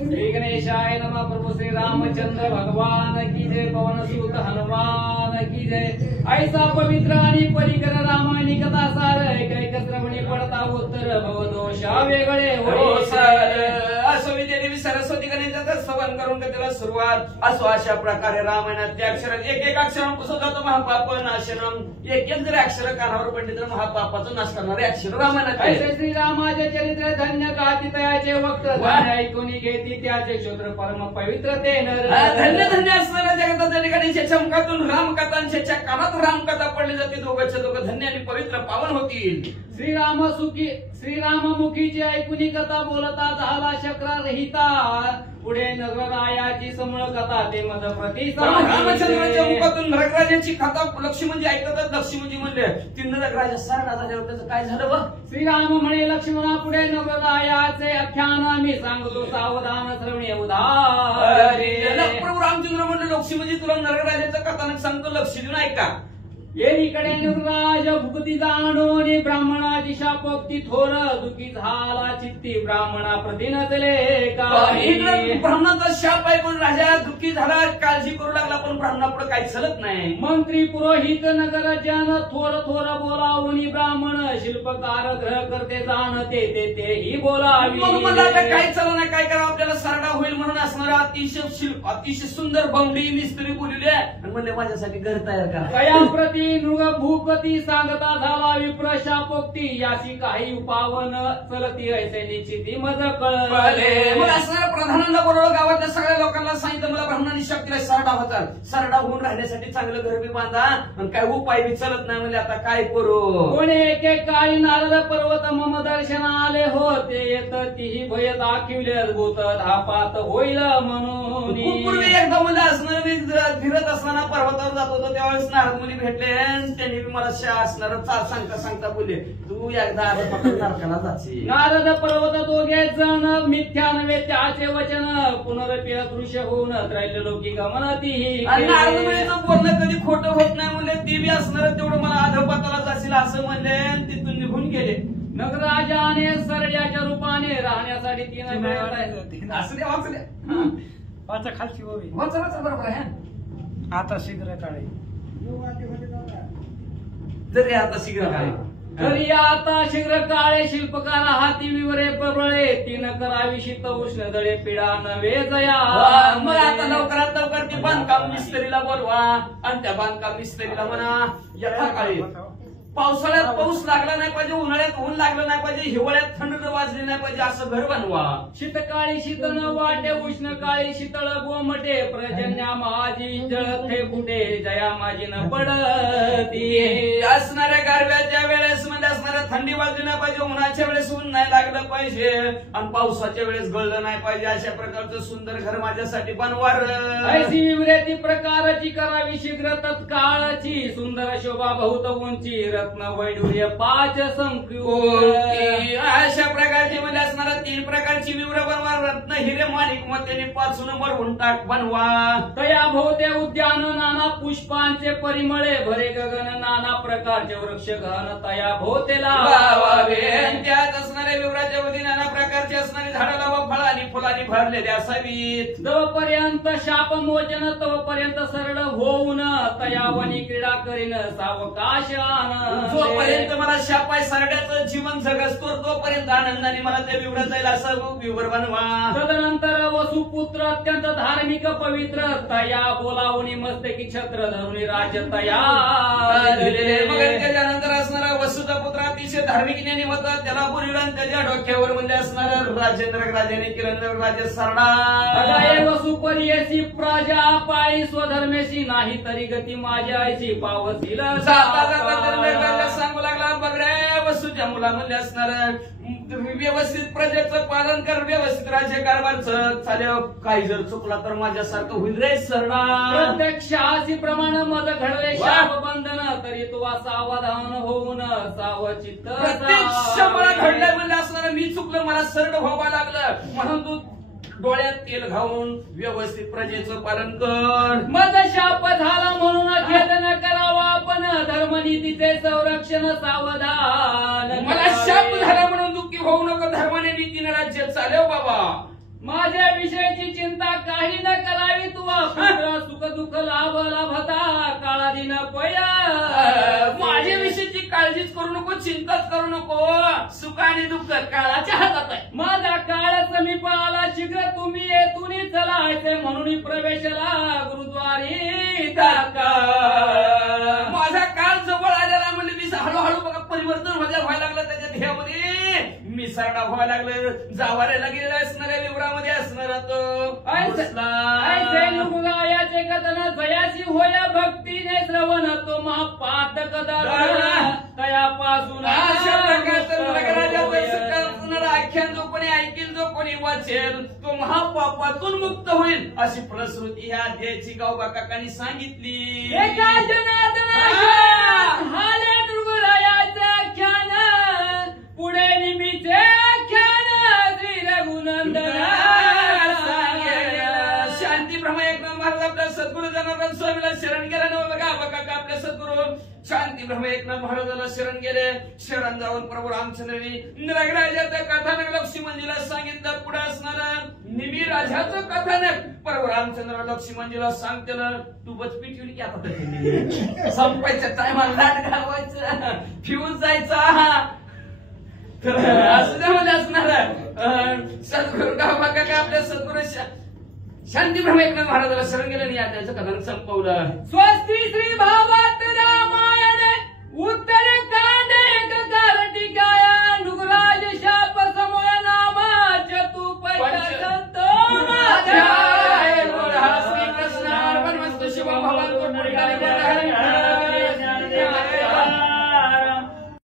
श्री गणेशाय नमः। प्रभु श्री रामचंद्र भगवान की जय। पवन सुत हनुमान की जय। ऐसा पवित्र आणि परिकर रामायणी कथा सार ऐक श्रवणी पडता उत्तर भवदोषा वेगळे होई असो विद्यादेवी सरस्वती गणेशाचं स्तवन करून त्याला सुरुवात असो अशा प्रकारे रामायणात त्या अक्षरात एक एक अक्षरांपासून जातो महापाप नाशनम एक एक जरी अक्षर कानावर पडले तर महापापाचं नाश करणारे अक्षर रामायणात ऐसे श्रीरामाचे चरित्र धन्य कातितयाचे वक्त धन्य ऐकून घेती त्याचे शोत्र परम पवित्रतेनं धन्य धन्य असणाऱ्या जगताच्या ठिकाणी चमकातून रामकथांच्या कानात रामकथा पडली जाते दोघंच्या दोघं धन्य आणि पवित्र पावन होतील श्रीराममुखीची ऐकुनी कथा बोलता झाला शक्रारहिता पुढे नगरायाची समळ कथा ते मद रामचंद्राच्या मुखातून नगराजाची कथा लक्ष्मणजी ऐकतात लक्ष्मणजी म्हणले ती नगराजा सारडा झाल्यावर त्याचं काय झालं बघ श्रीराम म्हणे लक्ष्मणा पुढे नगरायाचे आख्यान मी सांगतो सावधान श्रवणी उदार प्रभू रामचंद्र म्हणले लक्ष्मणजी तुला नगराजाचं कथानक सांगतो लक्ष देऊन ऐका येणीकडे नगराज भुक्ती जाणोनी ब्राह्मणाची शापोक्ती थोर दुखी झाला चित्ती ब्राह्मणा प्रति नचले ब्राह्मणाचा शाप ऐकून राजा दुःखी झाला काळजी करू लागला पण ब्राह्मणापुढे काही चालत नाही मंत्री पुरोहित नगर जन थोर थोर बोलावून ब्राह्मण शिल्पकार ग्रह करते जाणते तेही बोलावी मला आता काय चालू नाही काय करावं आपल्याला सारडा होईल म्हणून असणारा अतिशय सुंदर बंगडी मिस्त्री बोलली आहे आणि म्हणले माझ्यासाठी घर तयार करा नृग भूपती सांगता झाला विप्र शापोक्ती याची काही उपावन चलती ऐसे निश्चिती मज कळले असणाऱ्या प्रधानांना बोलवलं गावातल्या सगळ्या लोकांना सांगितलं मला ब्राह्मणांनी शक्तीला सारडा होतात सारडा होऊन राहण्यासाठी चांगलं घर बी बांधा आणि काय उपाय बी चलत नाही म्हणजे आता काय करू कोणी एक एक काळी नारद पर्वत मम दर्शन आले होते येत तीही भय दाखविले भूत धापात होईल म्हणून पूर्वी एकदा म्हणजे असणार मी फिरत असताना पर्वतावर जात होतो त्यावेळेस नारद मुनी भेटले त्यांनी मला असणार सांगता सांगता बोलले तू एकदा नरकाला जाशील नारद पर्वत दोघे जण मिथ्या नव्हे त्याचे वचन पुनरपी दृश्य होऊन त्रैलोकी गमन ती नारद मुनीचं बोलणं कधी खोटं होत नाही म्हणजे ती बी असणार तेवढं मला अधोपाताला जाशील असं म्हणले तिथून निघून गेले नगराजाने सरड्याच्या रूपाने राहण्यासाठी तीन असं द्या वाचू द्या वाचा खालची ओवी वाचा वाचा बरोबर आहे आता शीघ्र काळे जरी आता शीघ्र काळे तरी आता शीघ्र काळे शिल्पकार हाती विवरे प्रबळे तीन करावी शीत उष्ण जळे पिढा नवे जया मग आता लवकरात लवकर ती बांधकाम मिस्त्रीला बोलवा आणि त्या बांधकाम मिस्त्रीला म्हणा यथा काळी पावसाळ्यात पाऊस लागला नाही पाहिजे उन्हाळ्यात ऊन लागलं नाही पाहिजे हिवाळ्यात थंड वाजली नाही पाहिजे असं घर बनवा शीतकाळी शीतल वाटे उष्ण काळी शीतळ गोमटे प्रजन्या माझी जळथे कुठे जया माझी न पडती असणाऱ्या गारव्याच्या वेळेस म्हणजे असणाऱ्या थंडी वाजली नाही पाहिजे उन्हाच्या वेळेस ऊन नाही लागलं पाहिजे आणि पावसाच्या वेळेस गळलं नाही पाहिजे अशा प्रकारचं सुंदर घर माझ्यासाठी बनवार ऐशी विवरेती प्रकारची करावी शीघ्र तत्काळची सुंदर शोभा बहुत उंची रत्न वैडूर्य पाच संख्यू अशा प्रकारची म्हणजे असणारा 3 प्रकारची विवर बनवा रत्न हिरे माणिक मतेने 5 नंबर हुंटाक बनवा तया भोवते उद्यान नाना पुष्पांचे परिमळे भरे गगन नाना प्रकारचे वृक्ष घन तया भोवते लावावे त्यात असणाऱ्या विवराच्या मध्ये नाना प्रकारची असणारी झाडं लावा फळांनी फुलांनी भरलेली असावीत जोपर्यंत शाप मोचन तोपर्यंत सरळ होऊन तयावनी क्रीडा करीन सावकाश जोपर्यंत मला शापाय सरड्याचं जीवन जगसतो तोपर्यंत आनंदाने मला त्या विवर जायला असं विवर बनवा तदनंतर वसुपुत्र अत्यंत धार्मिक पवित्र तया बोलावणी मस्तकी छत्र धरून राज्य तया त्याच्यानंतर असणारा वसुचा पुत्र अतिशय धार्मिक ज्ञानी होता त्याला बोलविला त्याच्या डोक्यावर म्हणजे असणारा राजेंद्र राजाने किरण राजे सरडा वसुपरियसी प्रजा पाळी स्वधर्मेशी नाही तरी गती माझ्या आईची पावसील सांगू लागला बघ रे वसूच्या मुला म्हणजे असणार व्यवस्थित प्रजेचं पालन कर व्यवस्थित राज्य कारभारचं चालेल काही जर चुकला तर माझ्यासारखं होईल रे सरडा प्रत्यक्ष आशी प्रमाण मज घडले शाप बंधन तरी तू सावधान होऊन सावचित्त प्रत्यक्ष मला घडलं म्हणजे असणार मी चुकलं मला सरड व्हावं लागलं म्हणून तू डोळ्यात तेल घालून व्यवस्थित प्रजेचं पालन कर मज शाप झाला म्हणून खेद न करावा आपण धर्मनीतीचे संरक्षण सावधान मला शाप झाला म्हणून दुःखी होऊ नको धर्माने नीतीने राज्य चालव बाबा माझ्या विषयाची चिंता काही न करावी तू पुत्र सुख दुःख लाभ लाभता काळा दिन पया माझ्या विषयीची काळजीच करू नको, चिंताच करू नको. सुख आणि दुःख काळाच्या हातात आहे. माझा काळ समीप आला शीघ्र तुम्ही येथून चलायचे म्हणून प्रवेशला गुरुद्वारी टाका. माझा काळ जवळ आलेला म्हणजे मी हळूहळू बघा परिवर्तन व्हायला लागलं त्याच्या ध्येयामध्ये. मी सरडा व्हायला लागलं, जावाऱ्याला गेलेला असणाऱ्या विवरामध्ये असणार ऐसे नुगायाचे कथन जयाशी होय भक्तीने श्रवण तो महापातक तयापासून अशा प्रकारचं नगराजाचं आख्यान जो कोणी ऐकेल, जो कोणी वाचेल तो महापापातून मुक्त होईल अशी फलश्रुती ह्या अध्यायाची गावबा काकांनी सांगितली. एका जनार्दनाच्या हाले दुर्गरायाचे आख्यान पुढे निमित्ते आख्यान श्री रघुनंदन शांती ब्रह्म एकनाथ महाराज आपल्या सद्गुरु जनार्दन स्वामीला शरण गेला ना बघा. बघा आपल्या सद्गुरु शांती ब्रह्म एकनाथ महाराजाला शरण गेले. शरण जाऊन प्रभू रामचंद्रांनी नगराजाचं कथानक लक्ष्मणजीला सांगितलं. पुढे असणार निमी राजाचं कथानक प्रभू रामचंद्र लक्ष्मणजीला सांगतेलं. तू बचपी ठेवली की आता संपायच्या टायमाला लाट घालवायचं, फ्यूज जायचा. तर असं त्यामध्ये असणार सद्गुरु गाव बघा का आपल्या सद्गुरु शांती ब्रह्म एकनाथ महाराजाला शरण गेलं आणि या त्याचं कथानक संपवलं. स्वस्ती श्री भावा